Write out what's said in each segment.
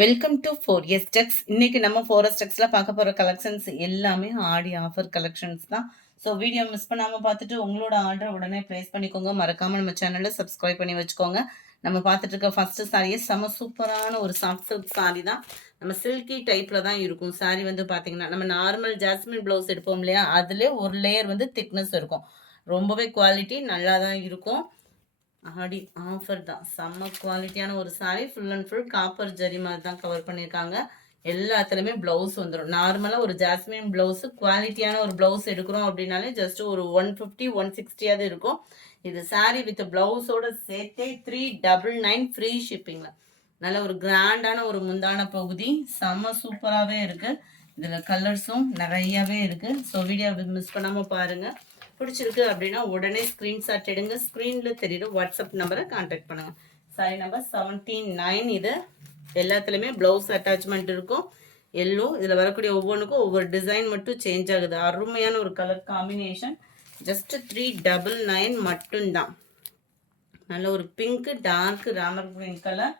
Welcome to 4S Tex. இன்னைக்கு நம்ம 4S Texல பார்க்க போற கலெக்ஷன்ஸ் எல்லாமே ஆடி ஆஃபர் கலெக்ஷன்ஸ் தான். ஸோ வீடியோ மிஸ் பண்ணாம பார்த்துட்டு உங்களோட ஆர்டர் உடனே பிளேஸ் பண்ணிக்கோங்க. மறக்காம நம்ம சேனலை சப்ஸ்கிரைப் பண்ணி வச்சுக்கோங்க. நம்ம பார்த்துட்டு இருக்க ஃபர்ஸ்ட் சாரியே செம சூப்பரான ஒரு சாஃப்ட் சில்க் சாரி தான். நம்ம சில்கி டைப்ல தான் இருக்கும். சாரி வந்து பார்த்தீங்கன்னா நம்ம நார்மல் ஜாஸ்மின் பிளவுஸ் எடுப்போம் இல்லையா, அதுலேயே ஒரு லேயர் வந்து திக்னஸ் இருக்கும். ரொம்பவே குவாலிட்டி நல்லா தான் இருக்கும். ஆடி ஆஃபர் தான். செம்ம குவாலிட்டியான ஒரு sorry. Full and full copper zari மாதிரி தான் கவர் பண்ணியிருக்காங்க. எல்லாத்துலேயுமே ப்ளவுஸ் வந்துடும். நார்மலாக ஒரு ஜாஸ்மின் ப்ளவுஸு குவாலிட்டியான ஒரு ப்ளவுஸ் எடுக்கிறோம் அப்படின்னாலே ஜஸ்ட் ஒரு 150 160 இருக்கும். இது சாரி வித் ப்ளவுஸோட சேர்த்தே 399 ஃப்ரீ ஷிப்பிங்கில். நல்ல ஒரு கிராண்டான ஒரு முந்தான பகுதி. செம்ம சூப்பராகவே இருக்குது. இதில் கலர்ஸும் நிறையாவே இருக்குது. ஸோ வீடியோ மிஸ் பண்ணாமல் பாருங்கள். பிடிச்சிருக்கு அப்படின்னா உடனே ஸ்க்ரீன்ஷாட் எடுங்க. ஸ்க்ரீனில் தெரியுற வாட்ஸ்அப் நம்பரை கான்டாக்ட் பண்ணுங்கள். Sorry number 79. இது எல்லாத்துலேயுமே ப்ளவுஸ் அட்டாச்மெண்ட் இருக்கும். எல்லோ இதில் வரக்கூடிய ஒவ்வொன்றுக்கும் ஒவ்வொரு டிசைன் மட்டும் சேஞ்ச் ஆகுது. அருமையான ஒரு கலர் காம்பினேஷன். ஜஸ்ட் 399 மட்டும்தான். நல்ல ஒரு pink dark Ramar green colour,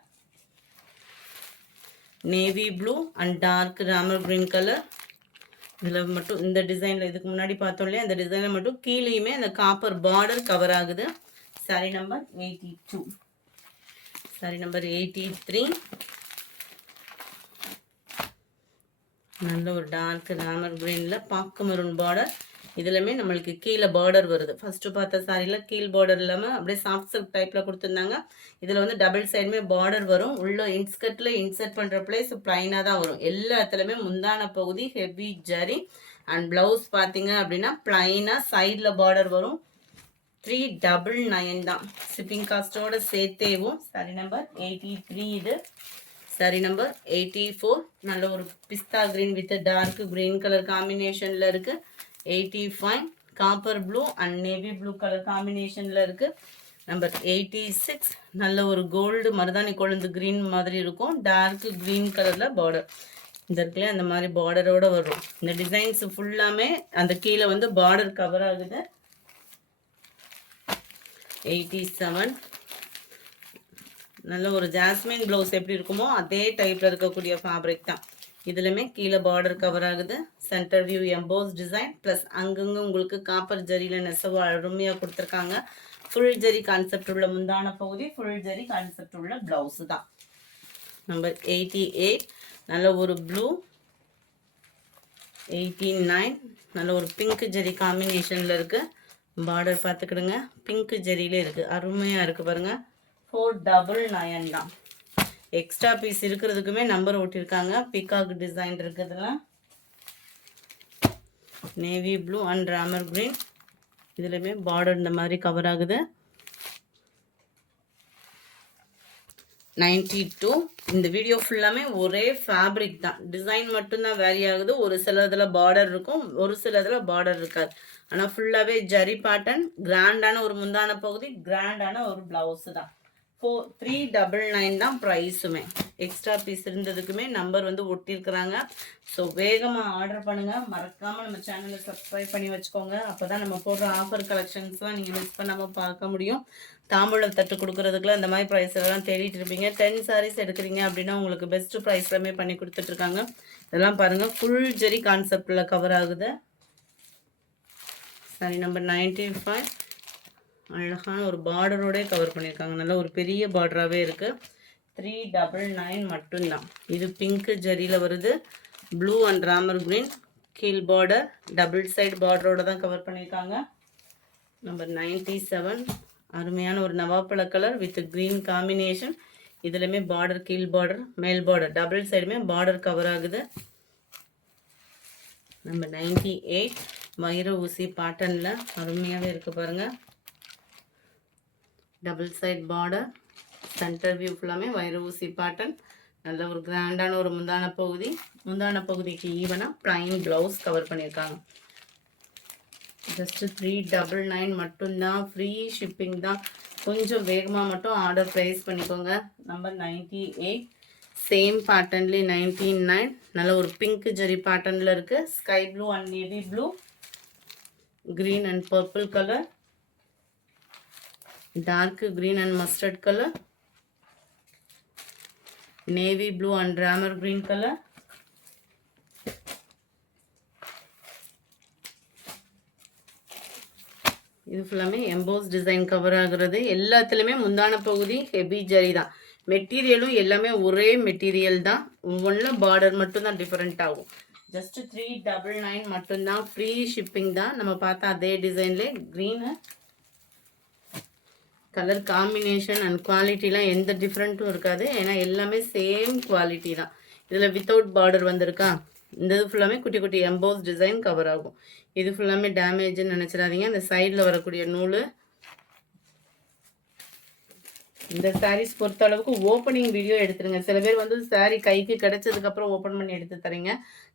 navy blue and dark Ramar green colour. இதில் மட்டும் இந்த டிசைனில் இதுக்கு முன்னாடி பார்த்தோம் இல்லையா, அந்த டிசைனில் மட்டும் கீழேயுமே அந்த காப்பர் பார்டர் கவர் ஆகுது. Sorry number 82. Sorry number 83. நல்ல ஒரு டார்க் ராமர் கிரீனில் பாக்கு மெரூன் பார்டர். இதுலையுமே நம்மளுக்கு கீழே பார்டர் வருது. ஃபஸ்ட்டு பார்த்த சாரியில் கீழ் பார்டர் இல்லாமல் அப்படியே சாஃப்ட் சில்க் டைப்பில் கொடுத்துருந்தாங்க. இதில் வந்து டபுள் சைடுமே பார்டர் வரும். உள்ள இன்ஸ்கர்ட்டில் இன்சர்ட் பண்ணுற பிளேஸ் ப்ளைனாக தான் வரும். எல்லா இடத்துலையுமே முந்தான பகுதி ஹெவி ஜரி அண்ட் ப்ளவுஸ் பார்த்தீங்க அப்படின்னா ப்ளைனாக சைடில் பார்டர் வரும். 399 தான். ஷிப்பிங் காஸ்ட்டோட சேர்த்தேவும். சாரி நம்பர் 83 இது. சாரி நம்பர் 84. நல்ல ஒரு பிஸ்தா green with dark green colour காம்பினேஷனில் இருக்குது. 85 copper blue and navy blue colour காம்பினேஷனில் இருக்குது. நம்பர் 86 நல்ல ஒரு கோல்டு மருதாணி கொழுந்து க்ரீன் மாதிரி இருக்கும். டார்க் க்ரீன் கலரில் பார்டர் இந்த இருக்குல்ல, அந்த மாதிரி பார்டரோடு வரும். இந்த டிசைன்ஸ் ஃபுல்லாமே அந்த கீழே வந்து பார்டர் கவர் ஆகுது. 87 நல்ல ஒரு ஜாஸ்மின் ப்ளவுஸ் எப்படி இருக்குமோ அதே டைப்பில் இருக்கக்கூடிய ஃபேப்ரிக் தான். இதுலையுமே கீழே பார்டர் கவர் ஆகுது. Centre view EMBOSS design plus அங்கங்கே உங்களுக்கு காப்பர் ஜரியில் நெசவு அருமையாக கொடுத்துருக்காங்க. ஃபுல் ஜரி கான்செப்ட் உள்ள முந்தான பகுதி, ஃபுல் ஜரி கான்செப்ட் உள்ள ப்ளவுஸு தான். நம்பர் 88 நல்ல ஒரு ப்ளூ. 89 நல்ல ஒரு பிங்க் ஜரி காம்பினேஷனில் இருக்குது. பார்டர் பார்த்துக்கிடுங்க, பிங்க் ஜரியிலே இருக்குது. அருமையாக இருக்குது பாருங்கள். 499 தான். எக்ஸ்ட்ரா பீஸ் இருக்கிறதுக்குமே நம்பர் ஓட்டியிருக்காங்க. பீகாக் டிசைன் இருக்குதுல. Navy blue and Ramar green. இதுலையுமே பார்டர் இந்த மாதிரி கவர் ஆகுது. 92. இந்த வீடியோ ஃபுல்லாமே ஒரே ஃபேப்ரிக் தான். டிசைன் மட்டும்தான் வேரி ஆகுது. ஒரு சில இதில் பார்டர் இருக்கும், ஒரு சில இதில் பார்டர் இருக்காது. ஆனால் ஃபுல்லாகவே ஜரி பேட்டர்ன். கிராண்டான ஒரு முந்தான பகுதி, கிராண்டான ஒரு ப்ளவுஸு தான். 399 தான் ப்ரைஸுமே. எக்ஸ்ட்ரா பீஸ் இருந்ததுக்குமே நம்பர் வந்து ஒட்டியிருக்கிறாங்க. ஸோ வேகமாக ஆர்டர் பண்ணுங்கள். மறக்காமல் நம்ம சேனலை சப்ஸ்கிரைப் பண்ணி வச்சுக்கோங்க. அப்போ தான் நம்ம போடுற ஆஃபர் கலெக்ஷன்ஸ்லாம் நீங்கள் மிஸ் பண்ணாமல் பார்க்க முடியும். தாம்பூலம் தட்டு கொடுக்குறதுக்குலாம் இந்த மாதிரி ப்ரைஸ்லாம் தேடிட்டு இருப்பீங்க. 10 சாரீஸ் எடுக்கிறீங்க அப்படின்னா உங்களுக்கு பெஸ்ட்டு ப்ரைஸ்லாமே பண்ணி கொடுத்துட்ருக்காங்க. இதெல்லாம் பாருங்கள், ஃபுல் ஜெரி கான்செப்டில் கவர் ஆகுது. சாரி நம்பர் 95 அழகான ஒரு பார்டரோடே கவர் பண்ணியிருக்காங்க. நல்ல ஒரு பெரிய பார்டராகவே இருக்குது. 399 மட்டும்தான். இது பிங்க் ஜரியில் வருது. ப்ளூ அண்ட் ராமர் கிரீன் கீழ் பார்டர், டபுள் சைடு பார்டரோட தான் கவர் பண்ணியிருக்காங்க. நம்பர் 97 அருமையான ஒரு நவாப்பழ கலர் வித் க்ரீன் காம்பினேஷன். இதுலையுமே பார்டர் கீழ் பார்டர் மேல் பார்டர் டபுள் சைடுமே பார்டர் கவர் ஆகுது. நம்பர் 98 வைர ஊசி பேட்டர்னில் அருமையாகவே இருக்குது பாருங்கள். Double side border, centre view ஃபுல்லாமே வைர ஊசி பேட்டர்ன். நல்ல ஒரு கிராண்டான ஒரு முந்தான பகுதி. முந்தான பகுதிக்கு ஈவனாக ப்ளைன் ப்ளவுஸ் கவர் பண்ணியிருக்காங்க. ஜஸ்ட்டு 399 மட்டும்தான். ஃப்ரீ ஷிப்பிங் தான். கொஞ்சம் வேகமாக மட்டும் ஆர்டர் ப்ளேஸ் பண்ணிக்கோங்க. நம்பர் 98 சேம் பேட்டர்ன்லேயே 99 நல்ல ஒரு பிங்க் ஜெரி பேட்டர்னில் இருக்குது. Sky blue and navy blue, green and purple colour, dark green and mustard colour, navy blue and Ramar green colour. இது ஃபுல்லாமே எம்போஸ் டிசைன் கவர் ஆகுறது. எல்லாத்துலேயுமே முந்தான பகுதி ஹெவி ஜரி தான். மெட்டீரியலும் எல்லாமே ஒரே மெட்டீரியல் தான். ஒவ்வொன்றில் பார்டர் மட்டும்தான் டிஃப்ரெண்ட் ஆகும். ஜஸ்ட் 399 மட்டும்தான். ஃப்ரீ ஷிப்பிங் தான். நம்ம பார்த்தா அதே டிசைன்லேயே க்ரீனு கலர் காம்பினேஷன் அண்ட் குவாலிட்டிலாம் எந்த டிஃப்ரெண்ட்டும் இருக்காது. ஏன்னா எல்லாமே சேம் குவாலிட்டி தான். இதில் வித்தவுட் பார்டர் வந்திருக்கா. இந்த இது ஃபுல்லாமே குட்டி குட்டி எம்போஸ் டிசைன் கவர் ஆகும். இது ஃபுல்லாமே டேமேஜ்னு நினச்சிடாதீங்க. இந்த சைடில் வரக்கூடிய நூல். இந்த சாரீஸ் பொறுத்த அளவுக்கு ஓப்பனிங் வீடியோ எடுத்துருங்க. சில பேர் வந்து சாரீ கைக்கு கிடைச்சதுக்கப்புறம் ஓப்பன் பண்ணி எடுத்து தரீங்க.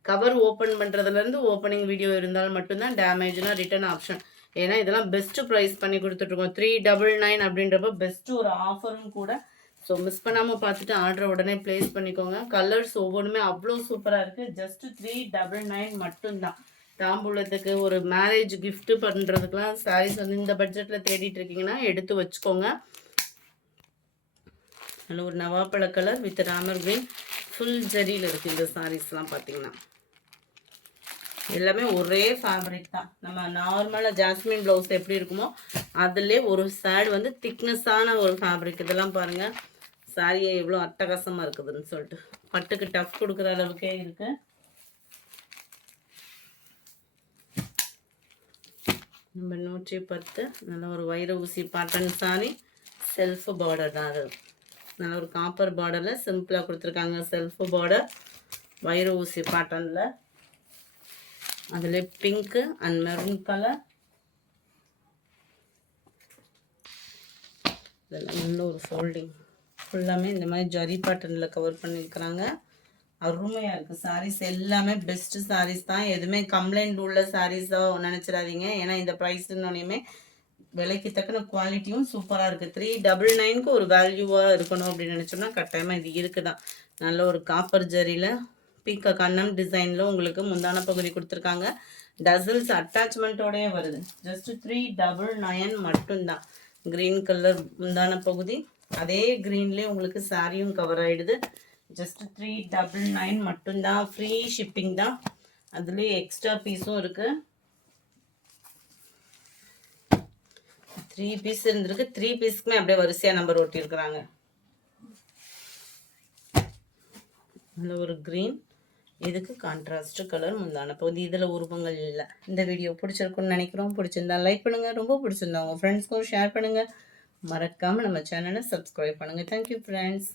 கவர் ஓப்பன் பண்ணுறதுலேருந்து ஓப்பனிங் வீடியோ இருந்தால் மட்டும்தான் டேமேஜ்னால் ரிட்டர்ன் ஆப்ஷன். ஏன்னா இதெல்லாம் பெஸ்ட்டு ப்ரைஸ் பண்ணி கொடுத்துட்ருக்கோம். 399 அப்படின்றப்ப பெஸ்ட்டு ஒரு ஆஃபரும் கூட. ஸோ மிஸ் பண்ணாமல் பார்த்துட்டு ஆர்டரை உடனே ப்ளேஸ் பண்ணிக்கோங்க. கலர்ஸ் ஒவ்வொன்றுமே அவ்வளோ சூப்பராக இருக்குது. ஜஸ்ட்டு 399 மட்டும்தான். தாம்பூலத்துக்கு ஒரு மேரேஜ் கிஃப்ட்டு பண்ணுறதுக்கெலாம் சாரீஸ் வந்து இந்த பட்ஜெட்டில் தேடிட்டு இருக்கீங்கன்னா எடுத்து வச்சுக்கோங்க. அதில் ஒரு நவாப்பழ colour with Ramar green full ஜரியில் இருக்குது. இந்த சாரீஸ்லாம் பார்த்தீங்கன்னா எல்லாமே ஒரே ஃபேப்ரிக் தான். நம்ம நார்மலாக ஜாஸ்மின் ப்ளவுஸ் எப்படி இருக்குமோ அதிலே ஒரு சேட் வந்து திக்னஸான ஒரு ஃபேப்ரிக். இதெல்லாம் பாருங்கள் சாரியை எவ்வளோ அட்டகாசமாக இருக்குதுன்னு சொல்லிட்டு. பட்டுக்கு டஃப் கொடுக்குற அளவுக்கே இருக்குது. நம்ம 110 நல்ல ஒரு வைர ஊசி பாட்டன் சாரி. செல்ஃப் பார்டர் தான் அது. நல்ல ஒரு காப்பர் பார்டரில் சிம்பிளாக கொடுத்துருக்காங்க. செல்ஃப் பார்டர் வைர ஊசி பாட்டனில். அதில் பிங்க்கு அண்ட் மெரூன் கலர். இதெல்லாம் நல்ல ஒரு ஃபோல்டிங். ஃபுல்லாமே இந்த மாதிரி ஜரி பாட்டனில் கவர் பண்ணியிருக்கிறாங்க. அருமையாக இருக்குது. சாரீஸ் எல்லாமே பெஸ்ட்டு சாரீஸ் தான். எதுவுமே கம்ப்ளைண்ட் உள்ள சாரீஸாக நினச்சிடாதீங்க. ஏன்னா இந்த ப்ரைஸ்ன்னொன்னையுமே விலைக்கு தக்கன குவாலிட்டியும் சூப்பராக இருக்குது. 399க்கு ஒரு வேல்யூவாக இருக்கணும் அப்படின்னு நினச்சோம்னா கட்டாயமாக இது இருக்குதான். நல்ல ஒரு காப்பர் ஜரியில் பீக்க கண்ணம் டிசைனில் உங்களுக்கு முந்தான பகுதி கொடுத்துருக்காங்க. டசல்ஸ் அட்டாச்மெண்ட்டோடயே வருது. ஜஸ்ட்டு 399 மட்டும்தான். க்ரீன் கலர் முந்தான பகுதி. அதே க்ரீன்லேயே உங்களுக்கு சாரியும் கவர் ஆகிடுது. ஜஸ்ட்டு 399 மட்டும்தான். ஃப்ரீ ஷிப்பிங் தான். அதுலேயே எக்ஸ்ட்ரா பீஸும் இருக்குது. 3 பீஸ் இருந்திருக்கு. 3 பீஸ்க்குமே அப்படியே வரிசையாக நம்பர் ஒட்டியிருக்கிறாங்க. நல்ல ஒரு க்ரீன். இதுக்கு கான்ட்ராஸ்ட் கலர் முந்தான பகுதி. இதில் உருவங்கள் இல்லை. இந்த வீடியோ பிடிச்சிருக்குன்னு நினைக்கிறோம். பிடிச்சிருந்தா லைக் பண்ணுங்கள். ரொம்ப பிடிச்சிருந்தா உங்கள் ஃப்ரெண்ட்ஸ்க்கும் ஷேர் பண்ணுங்கள். மறக்காமல் நம்ம சேனலை சப்ஸ்கிரைப் பண்ணுங்கள். Thank you friends.